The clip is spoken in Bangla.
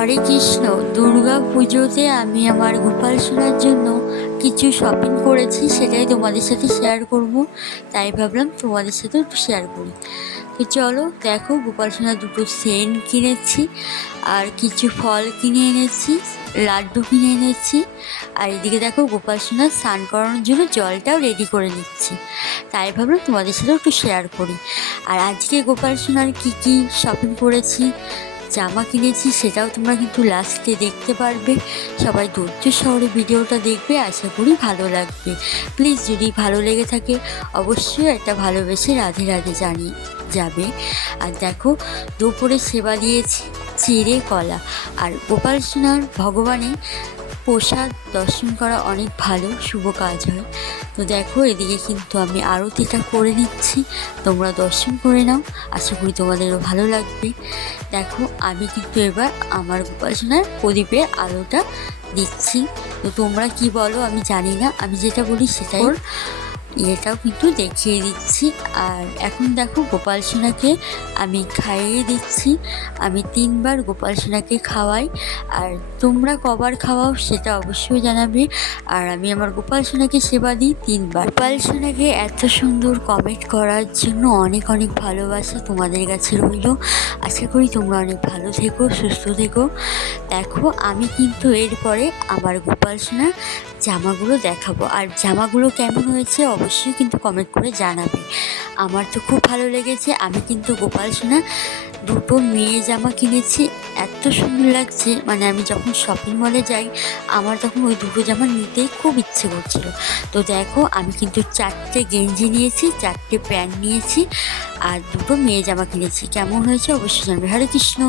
হরে কৃষ্ণ। দুর্গা পুজোতে আমি আমার গোপাল সোনার জন্য কিছু শপিং করেছি, সেটাই তোমাদের সাথে শেয়ার করব। তাই ভাবলাম তোমাদের সাথে একটু শেয়ার করি। তো চলো দেখো, গোপাল সোনার দুটো সেন কিনেছি, আর কিছু ফল কিনে এনেছি, লাড্ডু কিনে এনেছি। আর এদিকে দেখো, গোপাল সোনার স্নান করানোর জন্য জলটাও রেডি করে নিচ্ছি। তাই ভাবলাম তোমাদের সাথে একটু শেয়ার করি। আর আজকে গোপাল সোনার কী কী শপিং করেছি, জামা কিনেছি, সেটাও তোমরা কিন্তু লাস্টে দেখতে পারবে। সবাই ধৈর্য সহকারে ভিডিওটা দেখবে, আশা করি ভালো লাগবে। প্লিজ যদি ভালো লেগে থাকে অবশ্যই একটা ভালোবেসে রাধে রাধে জানিয়ে যাবে। আর দেখো, দুপুরে সেবা দিয়েছি চিড়ে কলা। আর গোপাল সোনার ভগবানের প্রসাদ দর্শন করা অনেক ভালো, শুভ কাজ হয়। তো দেখো, এদিকে কিন্তু আমি আরতিটা করে নিচ্ছি, তোমরা দর্শন করে নাও, আশা করি তোমাদেরও ভালো লাগবে। দেখো, আমি কিন্তু এবার আমার গোপাল সোনার প্রদীপের আলোটা দিচ্ছি। তো তোমরা কি বলো আমি জানি না, আমি যেটা বলি সেটাই এটাও কিন্তু দেখিয়ে দিচ্ছি। আর এখন দেখো, গোপাল সোনাকে আমি খাইয়ে দিচ্ছি। আমি 3বার গোপাল সোনাকে খাওয়াই, আর তোমরা কবার খাওয়াও সেটা অবশ্যই জানাবে। আর আমি আমার গোপাল সোনাকে সেবা দিই 3বার। গোপাল সোনাকে এত সুন্দর কমেন্ট করার জন্য অনেক অনেক ভালোবাসা তোমাদের কাছে রইল। আশা করি তোমরা অনেক ভালো থেকো, সুস্থ থেকো। দেখো, আমি কিন্তু এরপরে আমার গোপাল সোনার জামাগুলো দেখাবো। আর জামাগুলো কেমন হয়েছে অবশ্যই কিন্তু কমেন্ট করে জানাবে। আমার তো খুব ভালো লেগেছে। আমি কিন্তু গোপাল সোনার দুটো মেয়ে জামা কিনেছি, এত সুন্দর লাগছে। মানে আমি যখন শপিং মলে যাই, আমার তখন ওই দুটো জামা নিতেই খুব ইচ্ছে করছিল। তো দেখো, আমি কিন্তু 4টে গেঞ্জি নিয়েছি, 4টে প্যান্ট নিয়েছি, আর দুটো মেয়ে জামা কিনেছি। কেমন হয়েছে অবশ্যই জানাবে। হরে কৃষ্ণ।